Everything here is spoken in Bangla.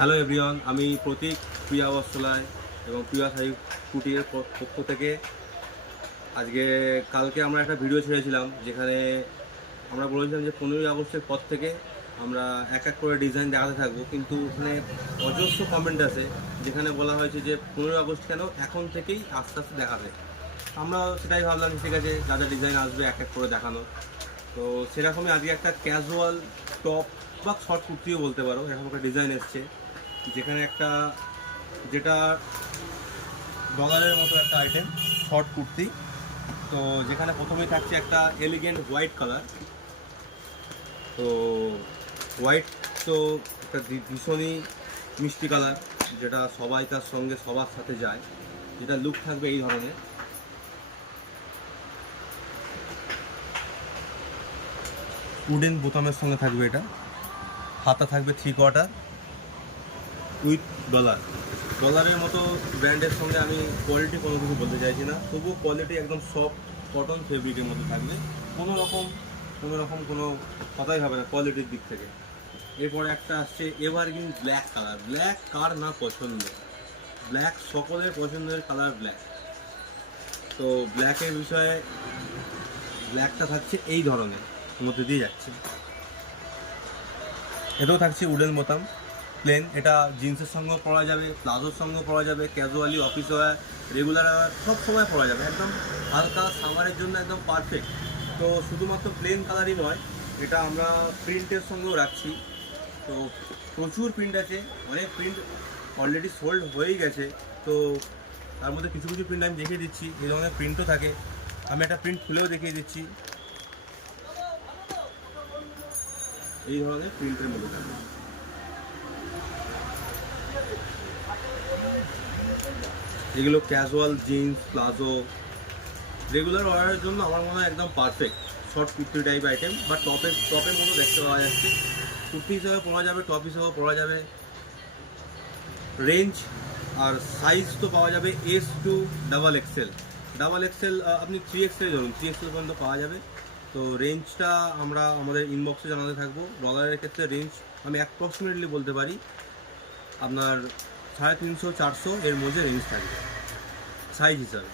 হ্যালো এভরিওয়ান, আমি প্রতীক প্রিয়া বস্ত্রালয় এবং প্রিয়া শাড়ি কুটিরের পক্ষ থেকে আজকে কালকে আমরা একটা ভিডিও ছেড়েছিলাম, যেখানে আমরা বলেছিলাম যে 15ই আগস্টের পর থেকে আমরা এক এক করে ডিজাইন দেখাতে থাকবো। কিন্তু ওখানে অজস্র কমেন্ট আছে যেখানে বলা হয়েছে যে 15ই আগস্ট কেন এখন থেকেই আস্তে আস্তে দেখাবে। আমরা সেটাই ভাবলাম, ঠিক আছে, যা যা ডিজাইন আসবে এক এক করে দেখানো। তো সেরকমই আজকে একটা ক্যাজুয়াল টপ বা শর্ট কুর্তিও বলতে পারো, এরকম একটা ডিজাইন এসছে, যেখানে একটা যেটা ডলারের মতো একটা আইটেম শর্ট কুর্তি। তো যেখানে প্রথমেই থাকছে একটা এলিগেন্ট হোয়াইট কালার। তো হোয়াইট তো একটা ভীষণই মিষ্টি কালার, যেটা সবাই তার সঙ্গে সবার সাথে যায়, যেটা লুক থাকবে এই ধরনের। উডেন বোতামের সঙ্গে থাকবে এটা, হাতা থাকবে 3/4 উইথ ডলারের মতো ব্র্যান্ডের সঙ্গে আমি কোয়ালিটি কোনো কিছু বলতে চাইছি না, তবুও কোয়ালিটি একদম সফট কটন ফেব্রিকের মধ্যে থাকবে। কোনো রকম কোনো কথাই হবে না কোয়ালিটির দিক থেকে। এরপরে একটা আসছে এভারগ্রিন ব্ল্যাক কালার। ব্ল্যাক কার না পছন্দ, ব্ল্যাক সকলের পছন্দের কালার ব্ল্যাক। তো ব্ল্যাকের বিষয়ে ব্ল্যাকটা থাকছে এই ধরনের মধ্যে দিয়ে যাচ্ছে। এটাও থাকছে উডেন বোতাম প্লেন। এটা জিন্সের সঙ্গেও পরা যাবে, প্লাজোর সঙ্গেও পরা যাবে, ক্যাজুয়ালি অফিস ওয়্যার, রেগুলার সব সময় পরা যাবে। একদম হালকা সামারের জন্য একদম পারফেক্ট। তো শুধুমাত্র প্লেন কালারই নয়, এটা আমরা প্রিন্টের সঙ্গেও রাখছি। তো প্রচুর প্রিন্ট আছে, অনেক প্রিন্ট অলরেডি সোল্ড হয়েই গেছে। তো তার মধ্যে কিছু কিছু প্রিন্ট আমি দেখিয়ে দিচ্ছি। এই ধরনের প্রিন্টও থাকে, আমি একটা প্রিন্ট খুলেও দেখিয়ে দিচ্ছি। এই ধরনের প্রিন্টের মধ্যে থাকে। এগুলো ক্যাজুয়াল জিন্স, প্লাজো, রেগুলার অর্ডারের জন্য আমার মনে হয় একদম perfect short kurti type item. বা টপের মতো দেখতে পাওয়া যাচ্ছে। কুর্তি হিসাবে পরা যাবে, টপ হিসাবেও পরা যাবে। রেঞ্জ আর সাইজ তো পাওয়া যাবে S to XXL। আপনি 3XL ধরুন, 3XL পর্যন্ত পাওয়া যাবে। তো রেঞ্জটা আমরা আমাদের ইনবক্সে জানাতে থাকবো। ডলারের ক্ষেত্রে রেঞ্জ আমি অ্যাপ্রক্সিমেটলি বলতে পারি আপনার 350-400 এর মধ্যে রেঞ্জ থাকবে সাইজ হিসাবে।